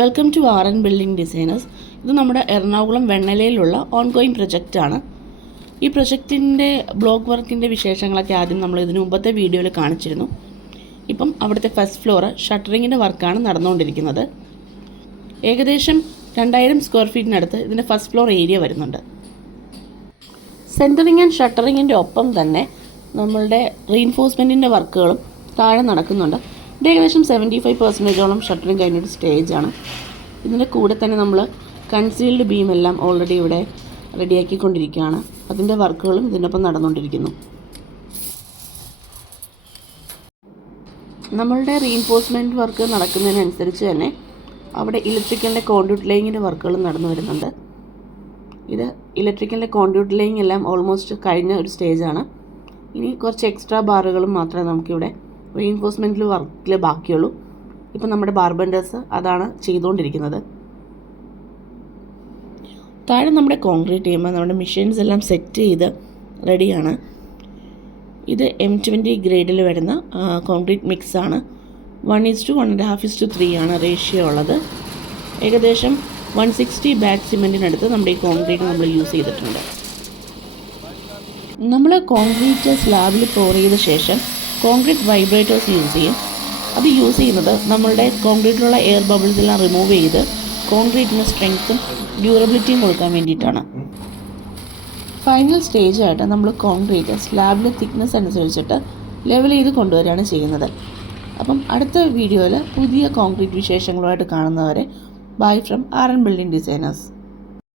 Welcome to RN building designers. ഇത് നമ്മുടെ Ernakulam വെണ്ണലയിലുള്ള ongoing പ്രൊജക്റ്റാണ്. ഈ പ്രൊജക്റ്റിൻ്റെ ബ്ലോക്ക് വർക്കിൻ്റെ വിശേഷങ്ങളൊക്കെ ആദ്യം നമ്മൾ ഇതിനു മുമ്പത്തെ വീഡിയോയിൽ കാണിച്ചിരുന്നു. ഇപ്പം അവിടുത്തെ ഫസ്റ്റ് ഫ്ലോർ ഷട്ടറിങ്ങിൻ്റെ വർക്കാണ് നടന്നുകൊണ്ടിരിക്കുന്നത്. ഏകദേശം 2000 സ്ക്വയർ ഫീറ്റിനടുത്ത് ഇതിൻ്റെ ഫസ്റ്റ് ഫ്ലോർ ഏരിയ വരുന്നുണ്ട്. സെൻറ്ററിങ് ആൻഡ് ഷട്ടറിങ്ങിൻ്റെ ഒപ്പം തന്നെ നമ്മളുടെ റീഇൻഫോഴ്സ്മെൻറ്റിൻ്റെ വർക്കുകളും താഴെ നടക്കുന്നുണ്ട്. ഇത് ഏകദേശം 75% ഷട്ടറിങ് കഴിഞ്ഞൊരു സ്റ്റേജാണ്. ഇതിൻ്റെ കൂടെ തന്നെ നമ്മൾ കൺസീൽഡ് ബീമെല്ലാം ഓൾറെഡി ഇവിടെ റെഡിയാക്കിക്കൊണ്ടിരിക്കുകയാണ്. അതിൻ്റെ വർക്കുകളും ഇതിനൊപ്പം നടന്നുകൊണ്ടിരിക്കുന്നു. നമ്മളുടെ റീഇൻഫോഴ്സ്മെൻറ്റ് വർക്ക് നടക്കുന്നതിനനുസരിച്ച് തന്നെ അവിടെ ഇലക്ട്രിക്കലിൻ്റെ കോൺഡ്യൂട്ട് ലേയിങ്ങിൻ്റെ വർക്കുകളും നടന്നു വരുന്നുണ്ട്. ഇത് ഇലക്ട്രിക്കലിൻ്റെ കോൺഡ്യൂട്ട് ലേയിങ് എല്ലാം ഓൾമോസ്റ്റ് കഴിഞ്ഞ ഒരു സ്റ്റേജാണ്. ഇനി കുറച്ച് എക്സ്ട്രാ ബാറുകളും മാത്രമേ നമുക്കിവിടെ റീഇൻഫോഴ്സ്മെൻറ്റിൽ വർക്കിൽ ബാക്കിയുള്ളൂ. ഇപ്പം നമ്മുടെ ബാർബൻഡേഴ്സ് അതാണ് ചെയ്തുകൊണ്ടിരിക്കുന്നത്. താഴെ നമ്മുടെ കോൺക്രീറ്റ് ചെയ്യുമ്പോൾ നമ്മുടെ മെഷീൻസ് എല്ലാം സെറ്റ് ചെയ്ത് റെഡിയാണ്. ഇത് M20 ഗ്രേഡിൽ വരുന്ന കോൺക്രീറ്റ് മിക്സാണ്. 1:1.5:3 ആണ് റേഷ്യോ ഉള്ളത്. ഏകദേശം 160 ബാഗ് സിമെൻറ്റിനടുത്ത് നമ്മുടെ ഈ കോൺക്രീറ്റ് നമ്മൾ യൂസ് ചെയ്തിട്ടുണ്ട്. നമ്മൾ കോൺക്രീറ്റ് സ്ലാബിൽ പോർ ചെയ്ത ശേഷം കോൺക്രീറ്റ് വൈബ്രേറ്റേഴ്സ് യൂസ് ചെയ്യും. അത് യൂസ് ചെയ്യുന്നത് നമ്മളുടെ കോൺക്രീറ്റിലുള്ള എയർ ബബിൾസ് എല്ലാം റിമൂവ് ചെയ്ത് കോൺക്രീറ്റിന് സ്ട്രെങ്ത്തും ഡ്യൂറബിലിറ്റിയും കൊടുക്കാൻ വേണ്ടിയിട്ടാണ്. ഫൈനൽ സ്റ്റേജായിട്ട് നമ്മൾ കോൺക്രീറ്റ് സ്ലാബിലെ തിക്നെസ് അനുസരിച്ചിട്ട് ലെവൽ ചെയ്ത് കൊണ്ടുവരികയാണ് ചെയ്യുന്നത്. അപ്പം അടുത്ത വീഡിയോയിൽ പുതിയ കോൺക്രീറ്റ് വിശേഷങ്ങളുമായിട്ട് കാണുന്നവരെ bye from RN building designers.